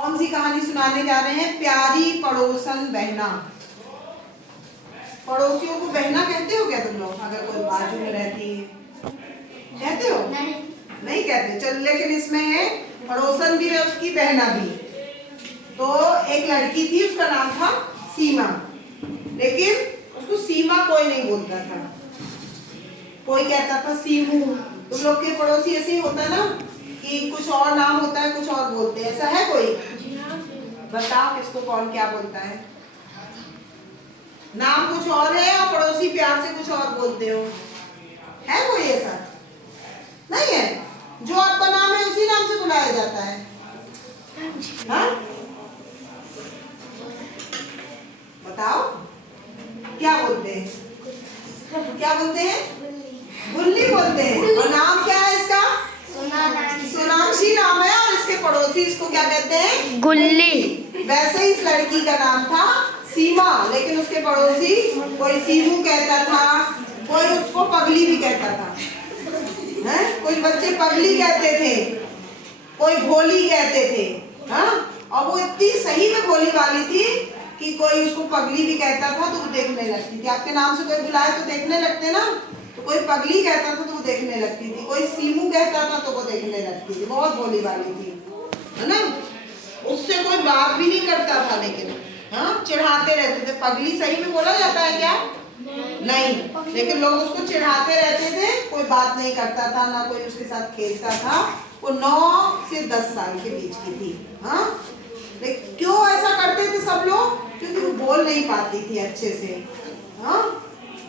कौन सी कहानी सुनाने जा रहे हैं? प्यारी पड़ोसन बहना। पड़ोसियों को बहना कहते हो क्या तुम लोग? अगर कोई बाजू में रहती है कहते हो? नहीं कहते। चल, लेकिन इसमें है पड़ोसन भी है, उसकी बहना भी। तो एक लड़की थी, उसका नाम था सीमा, लेकिन उसको सीमा कोई नहीं बोलता था, कोई कहता था सीमू। तुम लोग के पड़ोसी ऐसे ही होता है ना कि कुछ और नाम होता है, कुछ और बोलते हैं, ऐसा है कोई? बताओ किसको कौन क्या बोलता है? नाम कुछ और है और पड़ोसी प्यार से कुछ और बोलते हो, है कोई ऐसा? नहीं है। जो आपका नाम है उसी नाम से बुलाया जाता है। हाँ, बताओ क्या बोलते हैं? क्या बोलते हैं? गुल्ली बोलते हैं। और नाम क्या है इसका? सोनाक्षी नाम है। और इसके पड़ोसी इसको क्या कहते हैं? गुल्ली। वैसे ही इस लड़की का नाम था सीमा, लेकिन उसके पड़ोसी कोई सीमू कहता था, कोई उसको पगली भी कहता था, हैं? कुछ बच्चे पगली कहते थे, कोई भोली कहते थे। हाँ, और वो इतनी सही में भोली वाली थी कि कोई उसको पगली भी कहता था तो वो देखने लगती थी। आपके नाम से कोई बुलाए तो देखने लगते ना, तो कोई पगली कहता था तो वो देखने लगती थी, कोई सीमू कहता था तो वो देखने लगती थी। बहुत भोली वाली थी, है ना? उससे कोई बात भी नहीं करता था, लेकिन हाँ चिढ़ाते रहते थे। पगली सही में बोला जाता है क्या? नहीं, लेकिन लोग उसको चिढ़ाते रहते थे। कोई बात नहीं करता था, ना कोई उसके साथ खेलता था। वो 9 से 10 साल के बीच की थी। हाँ, लेकिन क्यों ऐसा करते थे सब लोग? क्योंकि वो बोल नहीं पाती थी अच्छे से। हाँ,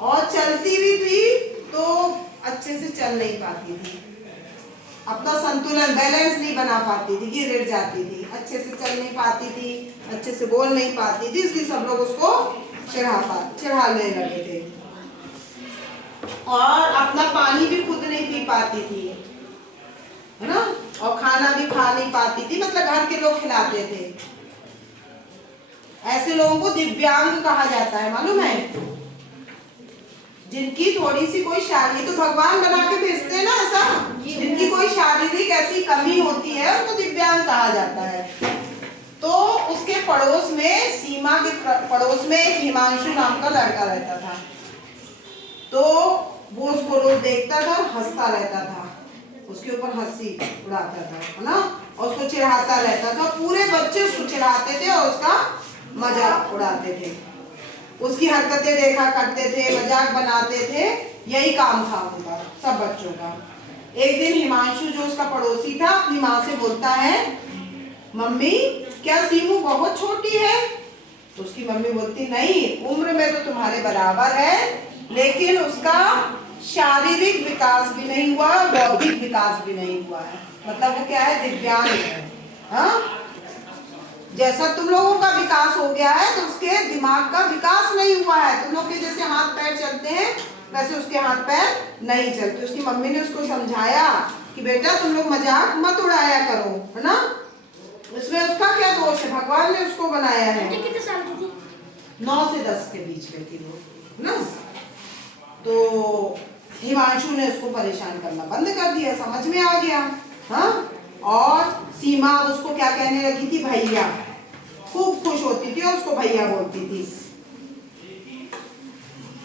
और चलती भी थी तो अच्छे से चल नहीं पाती थी, अपना संतुलन बैलेंस नहीं बना पाती थी, गिर जाती थी, अच्छे से चल नहीं पाती थी, अच्छे से बोल नहीं पाती थी। इसलिए सब लोग उसको चिढ़ाने लगे थे। और अपना पानी भी खुद नहीं पी पाती थी, है ना? और खाना भी खा नहीं पाती थी, मतलब घर के लोग खिलाते थे। ऐसे लोगों को दिव्यांग कहा जाता है, मालूम है? जिनकी थोड़ी सी कोई शारीरिक, तो भगवान बना के भेजते हैं ना ऐसा, जिनकी कोई शारीरिक ऐसी कमी होती है उनको दिव्यांग कहा जाता है। तो उसके पड़ोस में, सीमा के पड़ोस में एक हिमांशु नाम का लड़का रहता था। तो वो उसको रोज देखता था और हंसता रहता था, उसके ऊपर हंसी उड़ाता था, है ना? और उसको चिढ़ाता रहता था। पूरे बच्चे उसको चिढ़ाते थे और उसका मजाक उड़ाते थे, उसकी हरकतें देखा करते थे, मजाक बनाते थे। यही काम था उनका, सब बच्चों का। एक दिन हिमांशु जो उसका पड़ोसी था अपनी माँ से बोलता है, मम्मी क्या सीमू बहुत छोटी है? तो उसकी मम्मी बोलती, नहीं, उम्र में तो तुम्हारे बराबर है, लेकिन उसका शारीरिक विकास भी नहीं हुआ, बौद्धिक विकास भी नहीं हुआ है। मतलब वो क्या है? दिव्यांग है। हाँ, जैसा तुम लोगों का विकास हो गया है तो उसके दिमाग का विकास नहीं हुआ है। तुम लोग के जैसे हाथ पैर चलते हैं वैसे उसके हाथ पैर नहीं चलते। उसकी मम्मी ने उसको समझाया कि बेटा तुम लोग मजाक मत उड़ाया करो, है ना? इसमें उसका क्या दोष है? भगवान ने उसको बनाया है। कितने साल की थी? 9 से 10 के बीच में थी वो, ना? तो हिमांशु ने उसको परेशान करना बंद कर दिया, समझ में आ गया। हाँ, और सीमा उसको क्या कहने लगी थी? भैया। खूब खुश होती थी और उसको भैया बोलती थी,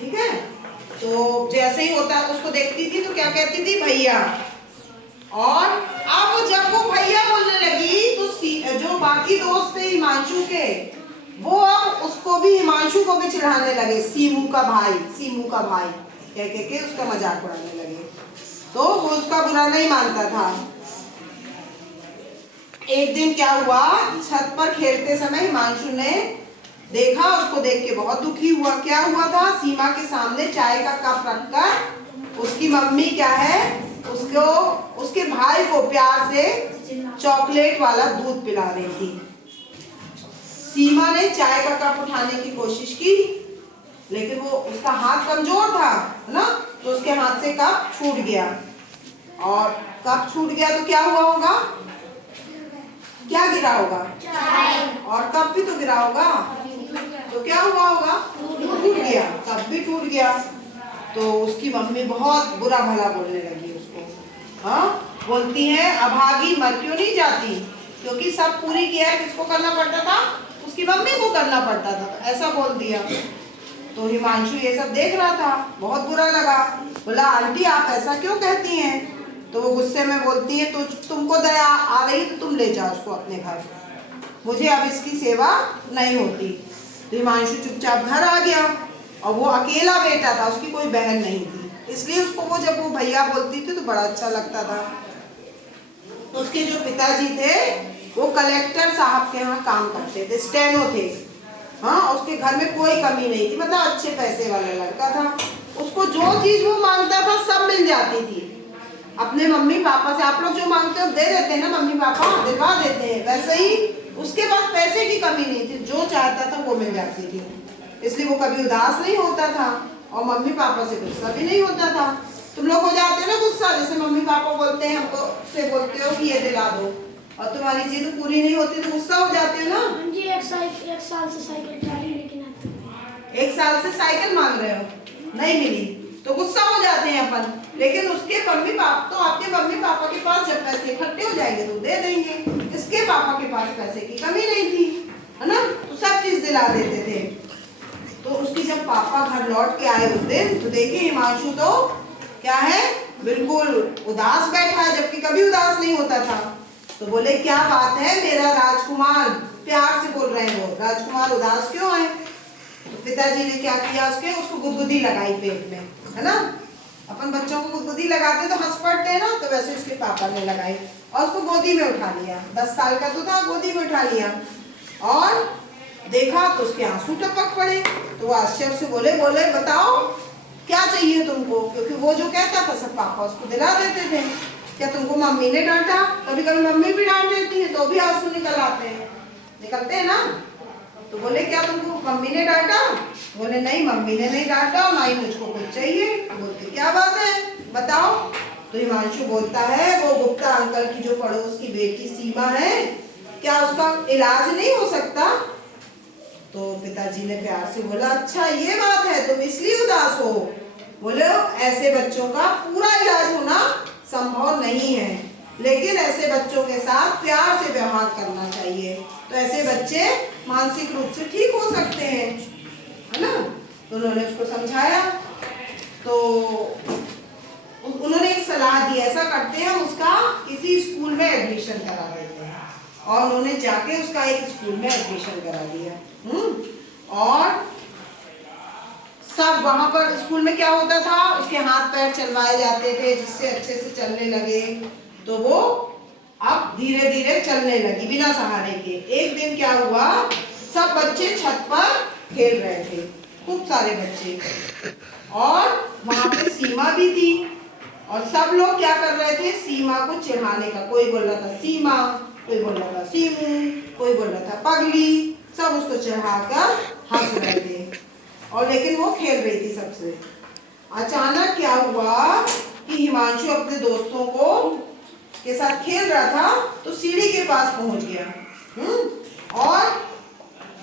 ठीक है? तो जैसे ही होता उसको देखती थी तो क्या कहती थी? भैया। और अब जब वो भैया बोलने लगी तो जो बाकी दोस्त थे हिमांशु के, वो अब उसको भी, हिमांशु को भी चिढ़ाने लगे, सीमू का भाई, सीमू का भाई कह के उसका मजाक उड़ाने लगे। तो वो उसका बुरा नहीं मानता था। एक दिन क्या हुआ, छत पर खेलते समय हिमांशु ने देखा, उसको देख के बहुत दुखी हुआ। क्या हुआ था? सीमा के सामने चाय का कप रखकर उसकी मम्मी क्या है, उसको, उसके भाई को प्यार से चॉकलेट वाला दूध पिला रही थी। सीमा ने चाय का कप उठाने की कोशिश की, लेकिन वो, उसका हाथ कमजोर था, है ना? तो उसके हाथ से कप छूट गया। और कप छूट गया तो क्या हुआ होगा? क्या गिरा होगा? और कप भी तो गिरा होगा। तो क्या हुआ होगा? टूट गया, कप भी टूट गया। तो उसकी मम्मी बहुत बुरा भला बोलने लगी उसको। हाँ, बोलती है, अभागी मर क्यों नहीं जाती? क्योंकि सब पूरी केयर किसको करना पड़ता था, उसकी मम्मी को करना पड़ता था, तो ऐसा बोल दिया। तो हिमांशु ये सब देख रहा था, बहुत बुरा लगा, बोला आंटी आप ऐसा क्यों कहती हैं? तो वो गुस्से में बोलती है तो तुमको दया आ रही तो तुम ले जाओ उसको अपने घर, मुझे अब इसकी सेवा नहीं होती। तो हिमांशु चुपचाप घर आ गया, और वो अकेला बेटा था, उसकी कोई बहन नहीं थी, इसलिए उसको वो जब वो भैया बोलती थी तो बड़ा अच्छा लगता था। उसके जो पिताजी थे वो कलेक्टर साहब के यहाँ काम करते थे, स्टेनो थे। हाँ, उसके घर में कोई कमी नहीं थी, मतलब अच्छे पैसे वाला लड़का था। उसको जो चीज वो मांगता था सब मिल जाती थी। अपने मम्मी पापा से आप लोग जो मांगते हो दे देते हैं ना, मम्मी पापा दिलवा देते हैं, वैसे ही उसके पास पैसे की कमी नहीं थी, जो चाहता था वो मिल जाती थी। इसलिए वो कभी उदास नहीं होता था, और मम्मी पापा से गुस्सा भी नहीं होता था। तुम लोग हो जाते हो ना गुस्सा, जैसे मम्मी पापा बोलते हैं हमको, से बोलते हो कि ये दिला दो, और तुम्हारी चीज पूरी नहीं होती तो गुस्सा हो जाते हो ना। जी, एक साल से साइकिल चला रही, लेकिन 1 साल से साइकिल मांग रहे हो, नहीं मिली तो गुस्सा हो जाते हैं अपन। लेकिन उसके मम्मी पापा तो, आपके मम्मी पापा के पास जब पैसे इकट्ठे हो जाएंगे तो दे देंगे। इसके पापा के पास पैसे की कमी नहीं थी, है ना, तो सब चीज दिला देते थे। तो उसकी जब पापा घर लौट के आए उस दिन, तो देखिए हिमांशु तो क्या है, बिल्कुल उदास बैठा है, जबकि कभी उदास नहीं होता था। तो बोले क्या बात है मेरा राजकुमार, प्यार से बोल रहे हैं वो, राजकुमार उदास क्यों है? तो पिताजी ने क्या किया, उसको गुदगुदी लगाई पेट में, है ना, अपन बच्चों को गुदगुदी लगाते तो हंस पड़ते हैं ना, तो वैसे उसके पापा ने लगाई और उसको गोदी में उठा लिया। 10 साल का तो था, गोदी में उठा लिया और देखा तो उसके आंसू टपक पड़े। तो वो आश्चर्य से बोले बताओ क्या चाहिए तुमको, क्योंकि वो जो कहता था सब पापा उसको दिला देते थे। क्या तुमको मम्मी ने डांटा? कभी कभी मम्मी भी डांट देती है तो भी आंसू निकल आते हैं, निकलते हैं ना। तो बोले क्या तुमको मम्मी ने डांटा? बोले नहीं, मम्मी ने नहीं डांटा और ना ही मुझको कुछ चाहिए। बोलते क्या बात है बताओ। तो हिमांशु बोलता है वो गुप्ता अंकल की जो पड़ोस की बेटी सीमा है, क्या उसका इलाज नहीं हो सकता? तो पिताजी ने प्यार से बोला अच्छा ये बात है, तुम इसलिए उदास हो? बोले ऐसे बच्चों का पूरा इलाज होना संभव नहीं है, लेकिन ऐसे बच्चों के साथ प्यार से व्यवहार करना चाहिए, तो ऐसे बच्चे मानसिक रूप से ठीक हो सकते हैं, है ना। तो उन्होंने उसको समझाया, तो उन्होंने एक सलाह दी, ऐसा करते हैं उसका किसी स्कूल में एडमिशन करा देते हैं, और उन्होंने जाके उसका एक स्कूल में एडमिशन करा दिया। और सब वहां पर स्कूल में क्या होता था, उसके हाथ पैर चलवाए जाते थे, जिससे अच्छे से चलने लगे। तो वो अब धीरे धीरे चलने लगी बिना सहारे के। एक दिन क्या हुआ, सब बच्चे छत पर खेल रहे थे, खूब सारे बच्चे, और वहां पे सीमा भी थी, और सब लोग क्या कर रहे थे, सीमा को चिढ़ाने का। कोई बोल रहा था सीमा, कोई बोल रहा था सीमू, कोई बोल रहा था पगली, सब उसको चढ़ाकर हंस रहे थे, और लेकिन वो खेल रही थी सबसे। अचानक क्या हुआ कि हिमांशु अपने दोस्तों को के साथ खेल रहा था, तो सीढ़ी के पास पहुंच गया और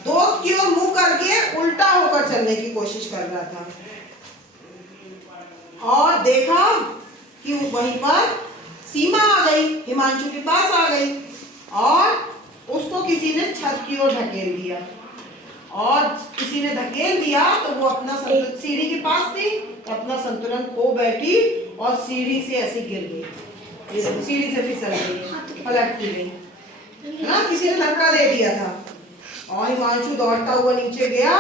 दोस्त की ओर मुंह करके उल्टा होकर चलने की कोशिश कर रहा था, और देखा कि वहीं पर सीमा आ गई, हिमांशु के पास आ गई, और उसको किसी ने छत की ओर ढकेल दिया, और किसी ने धकेल दिया तो वो अपना संतुलन, सीढ़ी के पास थी तो अपना संतुलन खो बैठी और सीढ़ी से ऐसी गिर गई, सीढ़ी से फिसल गई, पलट गई ना, किसी ने धक्का दे दिया था। और हिमांशु दौड़ता हुआ नीचे गया,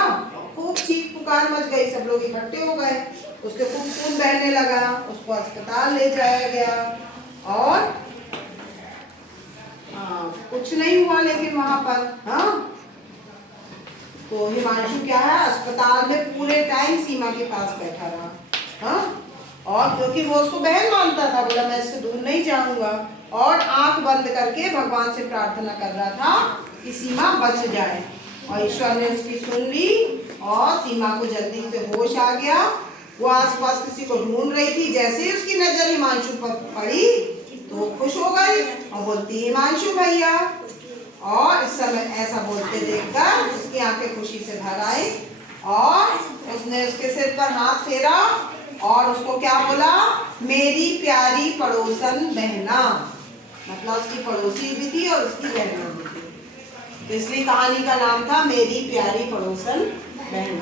खूब चीख पुकार मच गई, सब लोग इकट्ठे हो गए, उसके खूब खून बहने लगा, उसको अस्पताल ले जाया गया, और कुछ नहीं हुआ लेकिन वहां पर। हाँ, तो हिमांशु क्या है, अस्पताल में पूरे टाइम सीमा के पास बैठा रहा। हाँ, और क्योंकि वो उसको बहन मानता था, बोला मैं इससे दूर नहीं जाऊंगा, और आंख बंद करके भगवान से प्रार्थना कर रहा था कि सीमा बच जाए, और ईश्वर ने उसकी सुन ली और सीमा को जल्दी से होश आ गया। वो आसपास किसी को ढूंढ रही थी, जैसे ही उसकी नजर हिमांशु पर पड़ी तो वो खुश हो गई और बोलती हिमांशु भैया, और इस समय ऐसा बोलते देखकर उसकी आंखें खुशी से भर आई, और उसने उसके सिर पर हाथ फेरा और उसको क्या बोला, मेरी प्यारी पड़ोसन बहना, मतलब उसकी पड़ोसी भी थी और उसकी बहन भी थी, तो इसलिए कहानी का नाम था मेरी प्यारी पड़ोसन बहन।